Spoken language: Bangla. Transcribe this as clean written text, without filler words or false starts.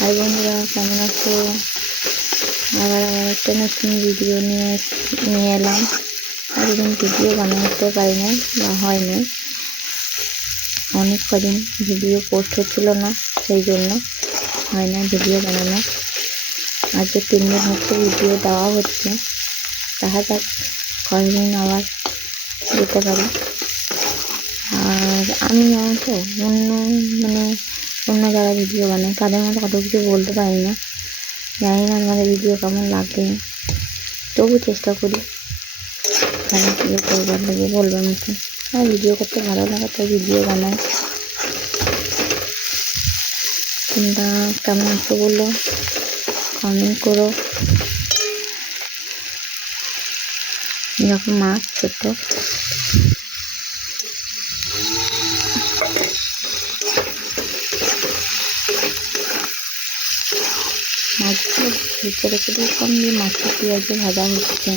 হাই বন্ধুরা, কেমন আছো? আবার আমার একটা নতুন ভিডিও নিয়ে এলাম। এতদিন ভিডিও বানাতে পারি না বা হয়নি, অনেক কদিন ভিডিও পোস্ট হচ্ছিল না, সেই জন্য হয় না ভিডিও বানানো। আজকে 3 দিন হচ্ছে ভিডিও দেওয়া হচ্ছে, দেখা যাক কয়েকদিন আবার দিতে পারি। আর আমি তো অন্য যারা ভিডিও বানায় তাদের মতো কত কিছু বলতে পারি না, জানি না আমাদের ভিডিও কেমন লাগে, তবু চেষ্টা করি ভালো ভিডিও করবার লাগে, বলবার মতো। আর ভিডিও করতে ভালো লাগে তাই ভিডিও বানাই। তোমরা কেমন আছো বলো, কমেন্ট করো। যখন মাছ ছোট মাছগুলো ভিতরে করে কম দিয়ে মাছটা পেঁয়াজে ভাজা হচ্ছে,